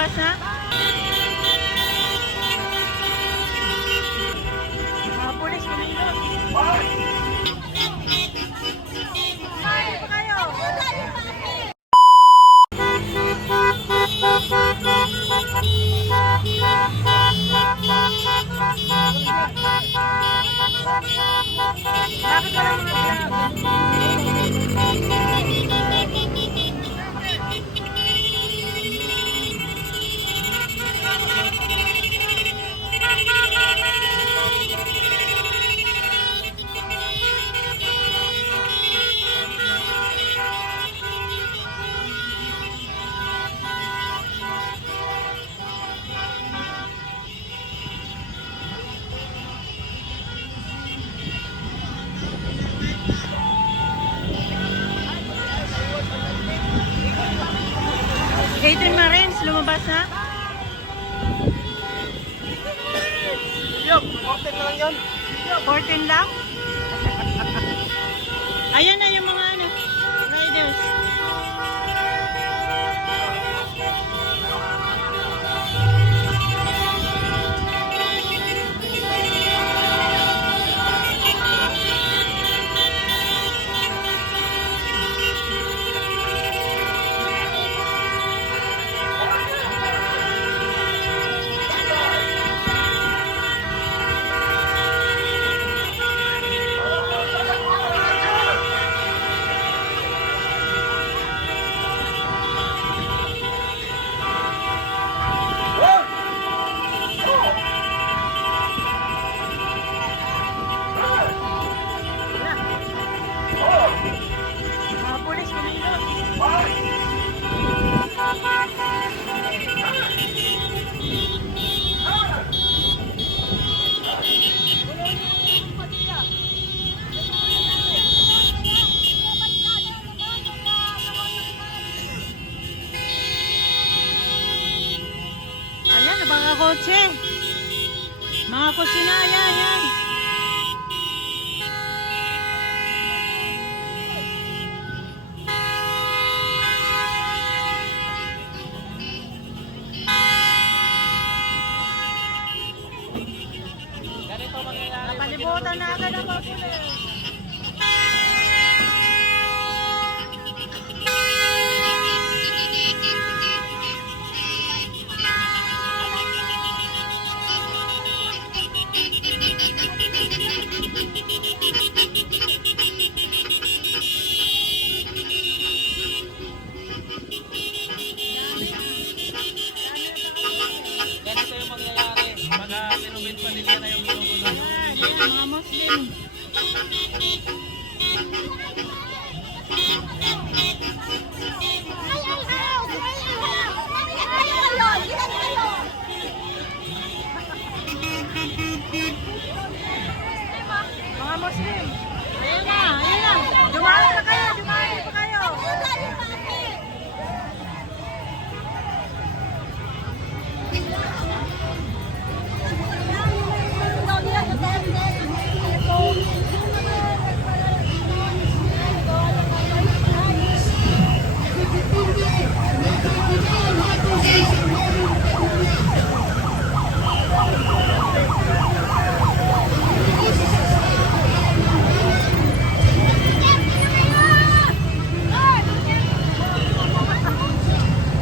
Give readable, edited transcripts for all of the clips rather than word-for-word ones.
lumabas na? Mga pulis, kumilos. Ay, pa kayo. Bakit wala mga Adrian Marins, lumabas na? Yok, 14 na lang yun. 14 lang? Ayan na yung mga ano, riders. Mga pulis, kumilos. Ayan, mga kotse. Mga kotse na, ayan, ayan. Ganito mangyayari. Nakalimutan na agad ang mga pulis. Ganito yung mangyayari. Mag-pinubit pa nila na yung minugulo. Ayan, ayan, mga Muslim. Mga Muslim. Ayan na, ayan na. Dumalo na kayo, dumalo pa kayo.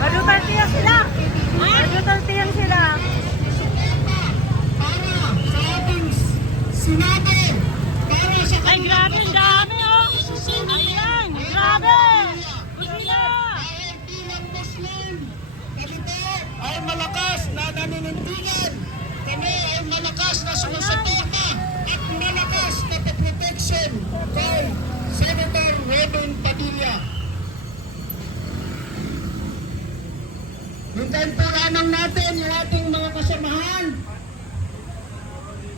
Madutaltiyan sila. Madutaltiyan sila. Ay, grabe, ang dami, oh. Ayan, grabe. Kusina. Ay malakas na naninindigan. Kami ay malakas na sumusuporta at malakas na protection kay Senator Robin Padilla. Hintayin po lamang natin yung ating mga kasamahan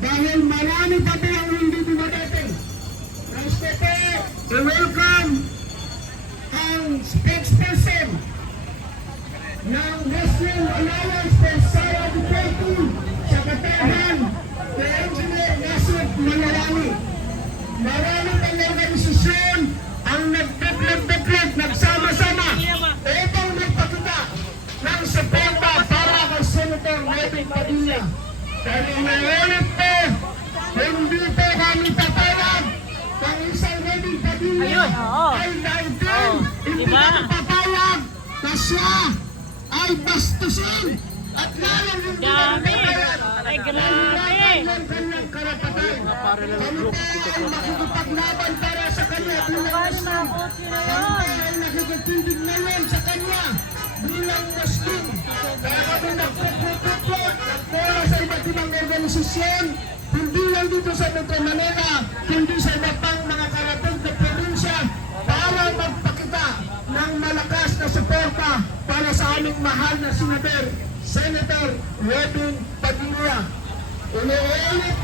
dahil marami pa po ang hindi dumadating. Gusto po i-welcome ang spokesperson ng Muslim Alliance for Sarah Ducati sa Katawan kay Engineer Nasib Malarani. Marami pang organisasyon ang nagpiplit-piplit, nagsama-sama upang magpakita ng suporta Dahil inuulit ko, hindi po kami papayag kung isang Robin Padilla Ayun, oo. ay naibig. Oo, Hindi diba? kami papayag na siya ay bastusin at lalong hindi Dami. kami papayag. Ay, grabe. Ang kanyang karapatan. Kami po ay makikipaglaban para sa kanya bilang Paano Muslim. mga kotse na Kami yun? po ay nakikitindig ngayon sa kanya bilang Muslim. Kaya kami nagpuputot, nagpula sa iba't ibang organisasyon, hindi lang dito sa Metro Manila, kundi sa iba pang mga kalapit na probinsya para magpakita ng malakas na suporta para sa aming mahal na senador, Senator Robin Padilla. Ulit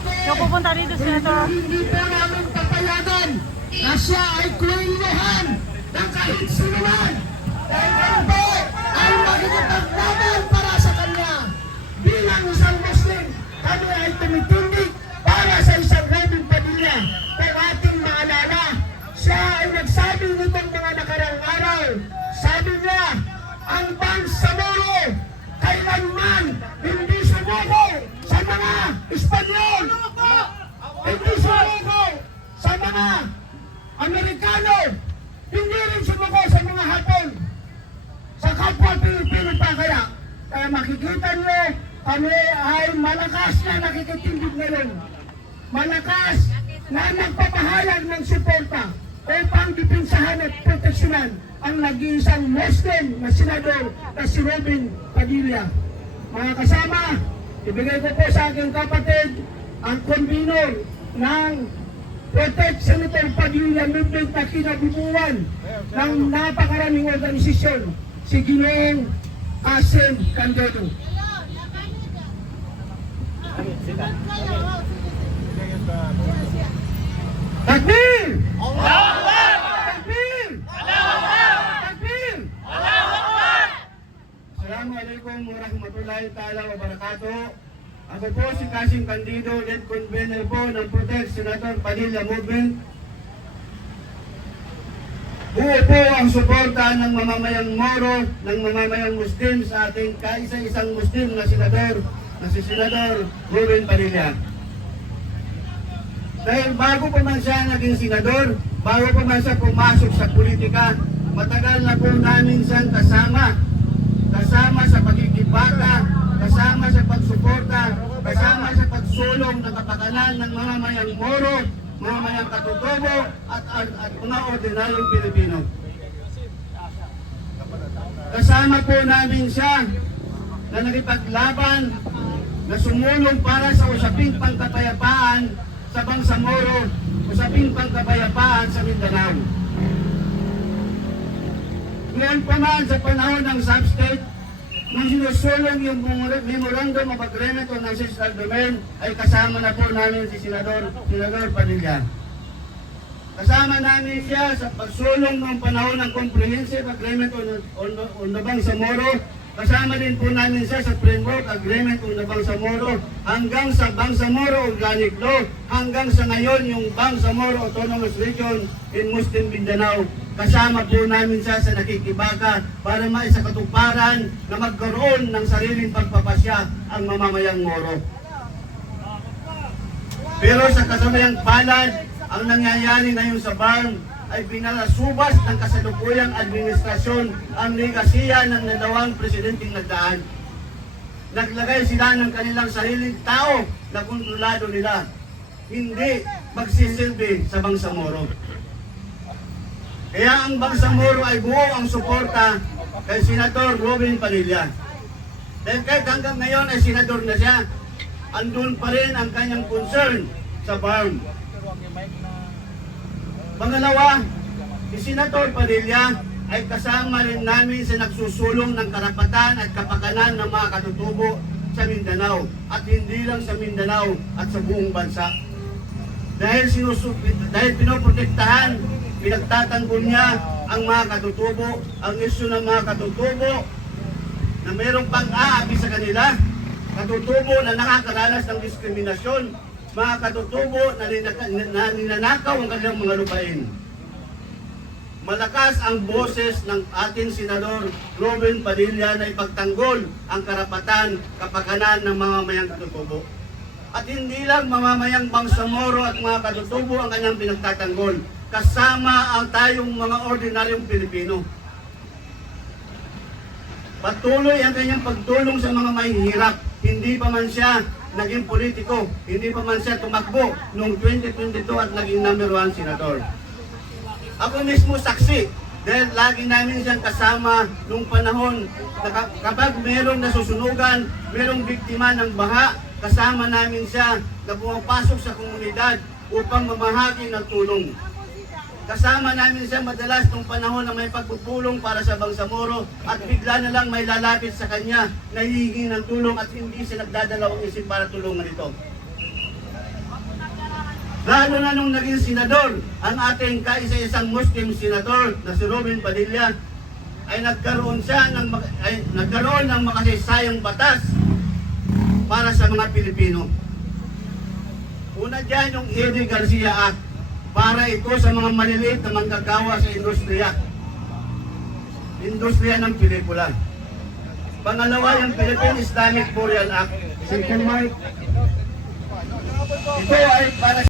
ko, So, pupunta dito, Senator. hindi po namin papayagan na siya ay kuwinyahan ng kahit sino man. Dahil kami po ay makikipaglaban para sa kanya. Bilang isang Muslim, kami ay tumitindig para sa isang Robin Padilla. Kung ating maalala, siya ay nagsabi nitong mga nakarang araw. Sabi niya, ang Bangsamoro kailanman hindi sumuko sa mga Espanyol. Hindi sumuko sa mga Amerikano. Hindi rin sumuko sa mga Hapon. Sa kapwa Pilipino pa kaya. Kaya makikita niyo, kami ay malakas na nakikitindig ngayon. Malakas na nagpapahayag ng suporta upang dipinsahan at proteksyonan ang nag-iisang Muslim na senador na si Robin Padilla. Mga kasama, ibigay ko po sa aking kapatid ang convener ng Protect Senator Padilla Movement na kinabubuan ng napakaraming organisasyon, si Ginoong Asen Candedo. Takbir! Takbir! Takbir! Assalamualaikum warahmatullahi ta'ala wabarakatuh. Ako po si Kasing Candido, lead convener po ng Protect Senator Padilla Movement. Buo po ang suporta ng mamamayang Moro, ng mamamayang Muslim sa ating kaisa-isang Muslim na senador, na si Senador Robin Padilla. Dahil bago pa man siya naging senador, bago pa man siya pumasok sa politika, matagal na po namin siyang kasama sa pagkikibaka, kasama sa pagsuporta, kasama sa pagsulong ng kapakanan ng mamamayang Moro, mamamayang Katutubo at mga ordinaryong Pilipino. Kasama po namin siya na nakipaglaban, na sumulong para sa usaping pangkapayapaan sa Bangsamoro, usaping pangkapayapaan sa Mindanao. Ngayon pa man sa panahon ng substate, nung sinusulong yung Memorandum of Agreement on Ancestral Domain, ay kasama na po namin si Senador Padilla. Kasama namin siya sa pagsulong ng panahon ng Comprehensive Agreement on the Bangsamoro. Kasama din po namin siya sa Framework Agreement on the Bangsamoro hanggang sa Bangsamoro Organic Law, hanggang sa ngayon yung Bangsamoro Autonomous Region in Muslim Mindanao. Kasama po namin siya sa nakikibaka para maisakatuparan na magkaroon ng sariling pagpapasya ang mamamayang Moro. Pero sa kasamayang palad, ang nangyayari ngayon sa BARM ay pinalasubas ng kasalukuyang administrasyon ang legasiya ng nadawang presidenteng nagdaan. Naglagay sila ng kanilang sariling tao na kontrolado nila, hindi magsisilbi sa Bangsamoro. Kaya ang Bangsamoro ay buo ang suporta kay Senator Robin Padilla. Dahil kahit hanggang ngayon ay senador na siya, andun pa rin ang kanyang concern sa BARM. Pangalawa, si Senator Padilla ay kasama rin namin sa nagsusulong ng karapatan at kapakanan ng mga katutubo sa Mindanao at hindi lang sa Mindanao at sa buong bansa. Dahil pinoprotektahan, pinagtatanggol niya ang mga katutubo, ang isyu ng mga katutubo na mayroong pang-aapi sa kanila, katutubo na nakakaranas ng diskriminasyon, mga katutubo na ninanakaw ang kanilang mga lupain. Malakas ang boses ng ating Senador Robin Padilla na ipagtanggol ang karapatan, kapakanan ng mga mamayang katutubo. At hindi lang mamamayang Bangsamoro at mga katutubo ang kanyang pinagtatanggol. Kasama ang tayong mga ordinaryong Pilipino. Patuloy ang kanyang pagtulong sa mga mahihirap. Hindi pa man siya naging politiko, hindi pa man siya tumakbo noong 2022 at naging number 1 senador. Ako mismo saksi dahil lagi namin siyang kasama nung panahon na kapag merong nasusunugan, merong biktima ng baha, kasama namin siya na pumapasok sa komunidad upang mamahagi ng tulong. Kasama namin siya madalas nung panahon na may pagpupulong para sa Bangsamoro at bigla na lang may lalapit sa kanya na hihingi ng tulong at hindi siya nagdadalawang isip para tulungan ito. Lalo na nung naging senador, ang ating kaisa-isang Muslim senador na si Robin Padilla ay nagkaroon ng makasaysayang batas para sa mga Pilipino. Una dyan yung Eddie Garcia Act para ito sa mga maliliit na manggagawa sa industriya ng pelikula. Pangalawa yung Philippine Islamic Burial Act. Second mic. Ito ay para